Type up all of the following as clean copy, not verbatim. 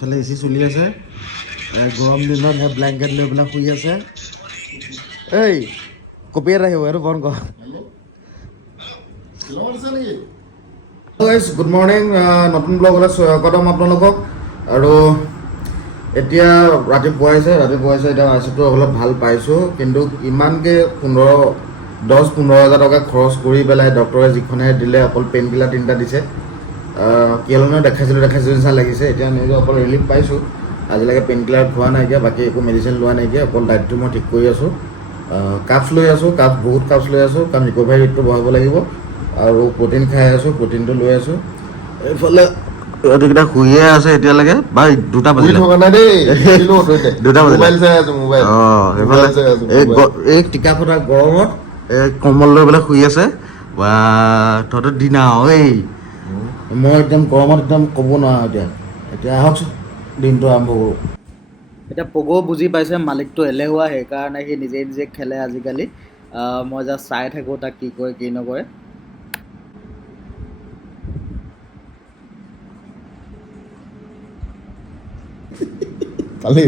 ইফালে এচি চলি আছে গৰম দিনত ব্লেংকেট লৈ পেলাই শুই আছে এই কপি এটা আহিব এইটো বন্ধ কৰ গুড মৰ্ণিং নতুন ব্লগলৈ স্বাগতম আপোনালোকক আৰু এতিয়া ৰাতিপুৱা আছে এতিয়া আইচিটো অলপ ভাল পাইছোঁ কিন্তু ইমানকৈ 10-15 হাজাৰ টকা খৰচ কৰি পেলাই ডক্টৰে যিখনে দিলে অকল পেইন কিলাৰ 3টা দিছে কেলেনো দেখাইছিলোঁ নিচিনা লাগিছে এতিয়া নিজে অকল ৰিলিফ পাইছোঁ আজিলৈকে পেইন কিলাৰ খোৱা নাইকিয়া বাকী একো মেডিচিন লোৱা নাইকিয়া অকল ডায়েটটো মই ঠিক কৰি আছোঁ কাপছ লৈ আছোঁ বহুত কাপছ লৈ আছোঁ কাৰণ ৰিকভাৰী ৰেটটো বঢ়াব লাগিব আৰু প্ৰটিন খাই আছোঁ প্ৰটিনটো লৈ আছোঁ এইফালে ইহঁতকেইটা শুইয়ে আছে এতিয়ালৈকে বা 2টা বাজিলে এইফালে এই টিকা ফটা গৰমত এই কম্বল লৈ পেলাই শুই আছে বা তহঁতৰ দিন আৰু এই মই একদম গৰমত একদম ক'ব নোৱাৰোঁ এতিয়া আহকচোন দিনটো আৰম্ভ কৰোঁ এতিয়া পগো বুজি পাইছে মালিকটো এলেহুৱা সেইকাৰণে সি নিজে খেলে আজিকালি মই জাষ্ট চাই থাকোঁ তাক কি কৰে কি নকৰে কালি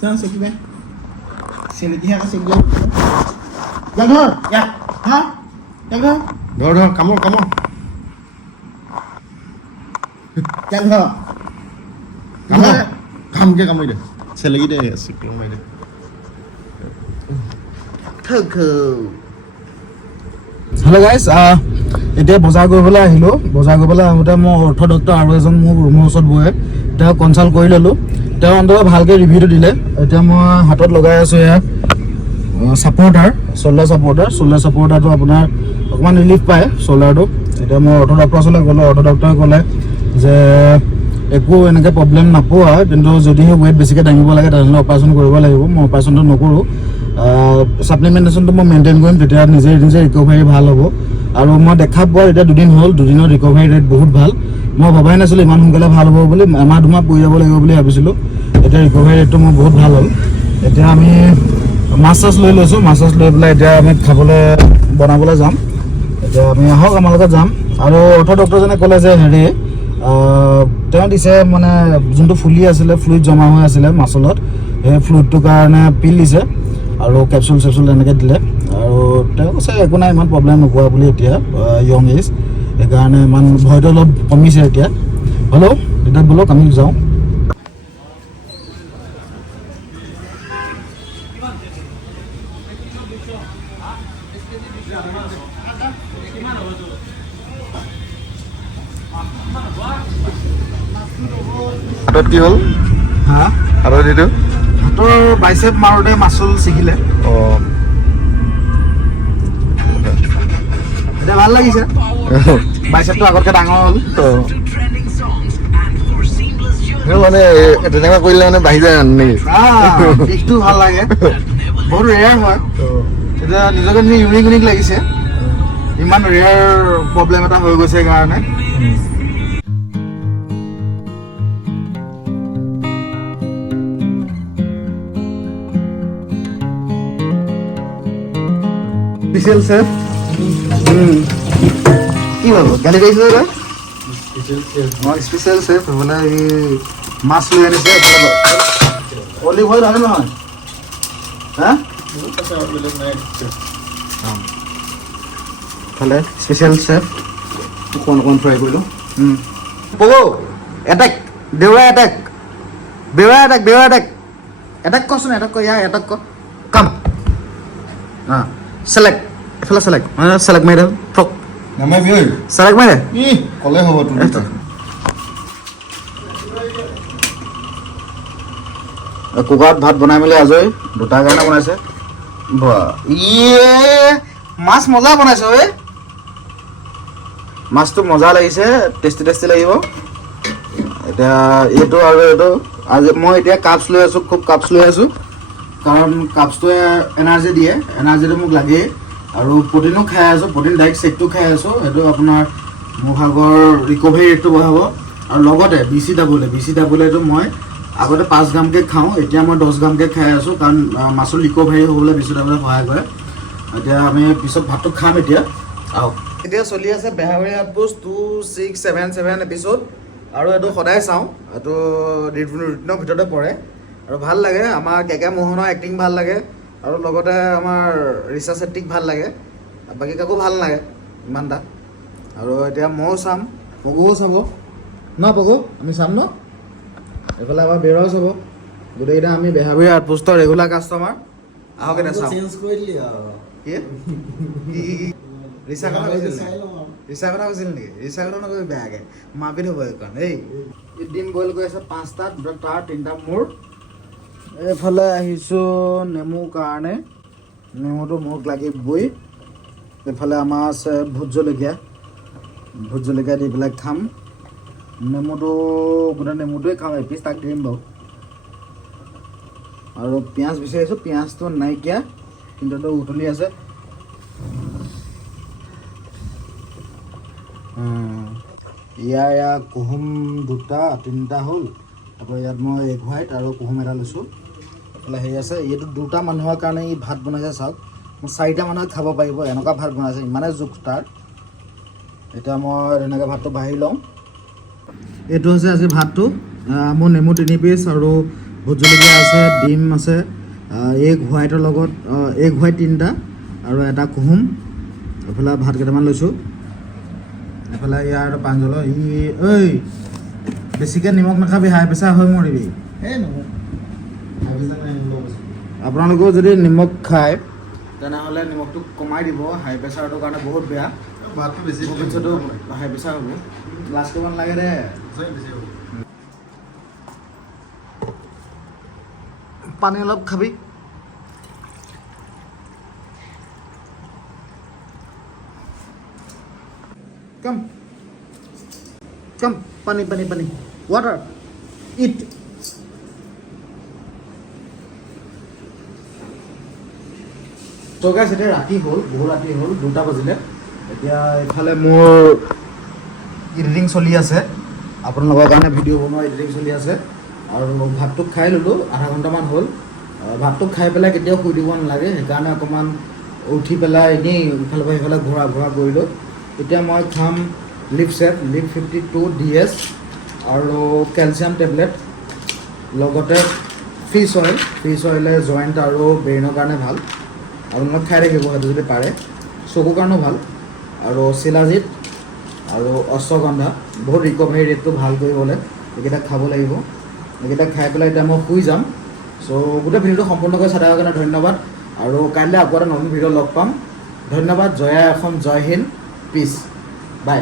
Saan sige ba? Sinigihan ka siguro. Yang hor, ya, ha? Yang hor, ধৰ কামোৰ yang hor. কামকে কামুৰি দে চেলেকি দে চিকল মাৰি দে হেল্ল' গাইজ এতিয়া বজাৰ কৰিবলৈ আহিলোঁ আহোঁতে মই অৰ্থ ডক্টৰ আৰু এজন মোৰ ৰুমৰ ওচৰত বহে তেওঁ কনচাল্ট কৰি ল'লোঁ তেওঁ অন্ততঃ ভালকৈ ৰিভিউটো দিলে এতিয়া মই হাতত লগাই আছোঁ এয়া চল্ডাৰ ছাপৰ্টাৰটো আপোনাৰ অকণমান ৰিলিফ পায় চল্ডাৰটো এতিয়া মই অৰ্থ ডক্টৰৰ ওচৰলৈ গ'লোঁ অৰ্থ ডক্টৰে ক'লে যে একো এনেকৈ প্ৰব্লেম নাপোৱা কিন্তু যদিহে ৱেইট বেছিকৈ দাঙিব লাগে তেনেহ'লে অপাৰেশ্যন কৰিব লাগিব মই অপাৰেশ্যনটো নকৰোঁ ছাপ্লিমেণ্টেশ্যনটো মই মেইনটেইন কৰিম তেতিয়া নিজে ৰিকভাৰী ভাল হ'ব আৰু মই দেখা পোৱা এতিয়া 2 দিন হ'ল 2 দিনৰ ৰিকভাৰী ৰেট বহুত ভাল মই ভবাই নাছিলোঁ ইমান সোনকালে ভাল হ'ব বুলি এমাহ 2 মাহ পৰি যাব লাগিব বুলি ভাবিছিলোঁ এতিয়া ৰিকভাৰী ৰেটটো মোৰ বহুত ভাল হ'ল এতিয়া আমি মাছ লৈ লৈছোঁ মাছ লৈ পেলাই এতিয়া আমি বনাবলৈ যাম এতিয়া আমি আহক আমাৰ লগত যাম আৰু অৰ্থ ডক্টৰজনে ক'লে যে হেৰি তেওঁ দিছে মানে যোনটো ফুলি আছিলে ফ্লুইড জমা হৈ আছিলে মাচলত সেই ফ্লুইডটোৰ কাৰণে পিল দিছে আৰু কেপচুল এনেকৈ দিলে আৰু তেওঁ কৈছে একো নাই ইমান প্ৰব্লেম নোপোৱা বুলি এতিয়া য়ং এজ সেইকাৰণে ইমান ভয়টো অলপ কমিছে এতিয়া হেল্ল' এতিয়া ব'লক আমি যাওঁ হাতত কি হ'ল হাতত এইটো হাতৰ বাইচেপ মাৰোঁতে মাচল ছিগিলে এতিয়া ভাল লাগিছে বাইচেপটো আগতকৈ ডাঙৰ হ'ল মানে তেনেকুৱা কৰিলে মানে বাঢ়ি যায় নেকি বিষটো ভাল লাগে বহুত ৰেয়াৰ হয় এতিয়া নিজকে ইউনিক লাগিছে ইমান ৰেয়াৰ প্ৰব্লেম এটা হৈ গৈছে কাৰণে স্পেচিয়েল চেফ কি ভাবো গালি পাৰিছে তই মই স্পেচিয়েল চেফ মানে এই মাছ লৈ আনিছে অলিভ অইল আনে নহয় হা ফালে স্পেচিয়েল চেফ অকণ ফ্ৰাই কৰিলোঁ পগো এটেক দেউৰা এটেক কচোন এটেক ক এটেক ক কাম চেলেক্ট এফালে চেলেক্ট মাৰি দে ফ্ৰক চেলেক্ট মাৰি দে ক'লে হ'ব কুকাৰত ভাত বনাই মেলি আজৰি 2টাৰ কাৰণে বনাইছে মাছ মজা বনাইছে ঐ মাছটো মজা লাগিছে টেষ্টি লাগিব এতিয়া এইটো আৰু এইটো আজি মই এতিয়া কাপছ লৈ আছোঁ খুব কাপছ লৈ আছোঁ কাৰণ কাপছটোৱে এনাৰ্জি দিয়ে এনাৰ্জিটো মোক লাগেই আৰু প্ৰটিনো খাই আছোঁ প্ৰটিন ডাইট চেকটো খাই আছোঁ সেইটো আপোনাৰ মোৰ ভাগৰ ৰিকভাৰী ৰেটটো বঢ়াব আৰু লগতে BCAAটো মই আগতে 5 গ্ৰামকৈ খাওঁ এতিয়া মই 10 গ্ৰামকৈ খাই আছোঁ কাৰণ মাছৰ ৰিকভাৰী হ'বলৈ BCAA সহায় কৰে এতিয়া আমি পিছত ভাতটো খাম এতিয়া আহক এতিয়া চলি আছে বেহাৰবাৰী আউটপোষ্ট 2677 এপিছ'ড আৰু এইটো সদায় চাওঁ, এইটো ৰুটিনৰ ভিতৰতে পৰে আৰু ভাল লাগে। আমাৰ কেকে মোহনৰ এক্টিং ভাল লাগে আৰু লগতে আমাৰ ৰিচা চেট্টিক ভাল লাগে, বাকী কাকো ভাল নালাগে ইমান এটা। আৰু এতিয়া ময়ো চাম, পগুও চাব ন, পগু আমি চাম ন, এইফালে আমাৰ বেৰাও চাব। গোটেইকেইটা আমি বেহাৰবাৰী আউটপোষ্টৰ ৰেগুলাৰ কাষ্টমাৰ, আহক এতিয়া চাওঁ। চেঞ্জ কৰি দিলি আৰু কি ৰিচা কথা কৈছিল নেকি? ৰিচা কথা কৈছিল নেকি? ৰিচা কথা নকবি বেয়াকৈ, মাৰপিট হ'ব এইখন। এই ডিম বইল কৰি আছে 5টা, 2টা তাৰ 3টা মোৰ। এইফালে আহিছোঁ নেমুৰ কাৰণে, নেমুটো মোক লাগিবই। এইফালে আমাৰ আছে ভোট জলকীয়া, ভোট জলকীয়া দি পেলাই খাম। নেমুটো গোটেই নেমুটোৱে খাম, এপিচ তাক দিম বাৰু। আৰু পিঁয়াজ বিচাৰিছোঁ, পিঁয়াজটো নাইকিয়া, কিন্তু এইটো উতলি আছে। ইয়াৰ কুহুম 2টা 3টা হ'ল। আকৌ ইয়াত মই এগ হোৱাইট আৰু কুহুম এটা লৈছোঁ। এইফালে হেৰি আছে, এইটো 2টা মানুহৰ কাৰণে ই ভাত বনাইছে চাওক। মোৰ 4টা মানুহে খাব পাৰিব এনেকুৱা ভাত বনাইছে, ইমানে জোখ তাৰ। এতিয়া মই ধুনীয়াকৈ ভাতটো বাঢ়ি লওঁ। এইটো হৈছে আজি ভাতটো, মোৰ নেমু 3 পিচ আৰু ভোট জলকীয়া আছে, ডিম আছে, এগ হোৱাইটৰ লগত এগ হোৱাইট 3টা আৰু এটা কুহুম। এইফালে ভাত কেইটামান লৈছোঁ। এইফালে ইয়াৰ পাঞ্জল ঐ বেছিকৈ নিমখ নাখাবি, হাই প্ৰেছাৰ হৈ মৰিবি। এই নহয় আপোনালোকেও যদি নিমখ খায় তেনেহ'লে নিমখটো কমাই দিব, হাই প্ৰেছাৰটোৰ কাৰণে বহুত বেয়া। ভাতটো বেছি ভৱিষ্যতেও হাই প্ৰেছাৰ হ'ব। লাজ কৰিব নালাগে দে। পানী অলপ খাবি। কাম কাম, পানী পানী পানী, ৱাটাৰ, ইট। তো গাইছ এতিয়া ৰাতি হ'ল, বহুত ৰাতি হ'ল, 2টা বাজিলে। এতিয়া এইফালে মোৰ এডিটিং চলি আছে, আপোনালোকৰ কাৰণে ভিডিঅ' বনোৱা এডিটিং চলি আছে। আৰু ভাতটো খাই ল'লোঁ, আধা ঘণ্টামান হ'ল। ভাতটো খাই পেলাই কেতিয়াও শুই দিব নালাগে, সেইকাৰণে অকণমান উঠি পেলাই এনেই ইফালৰ পৰা সিফালে ঘূৰা কৰিলোঁ। এতিয়া মই খাম লিপ চেপ, লিপ 52 DS আৰু কেলছিয়াম টেবলেট, লগতে ফিছ অইলে জইণ্ট আৰু ব্ৰেইনৰ কাৰণে ভাল। আপোনালোকে খাই থাকিব সেইটো যদি পাৰে, চকুৰ কাৰণেও ভাল। আৰু শিলাজিৎ আৰু অশ্বগন্ধা, বহুত ৰিকভাৰী ৰেটটো ভাল কৰিবলৈ এইকেইটা খাব লাগিব। এইকেইটা খাই পেলাই এতিয়া মই শুই যাম। চ' গোটেই ভিডিঅ'টো সম্পূৰ্ণকৈ চাই থকাৰ কাৰণে ধন্যবাদ। আৰু কাইলৈ আকৌ এটা নতুন ভিডিঅ' লগ পাম। ধন্যবাদ। জয় অসম, জয় হিন্দ, পিছ, বাই।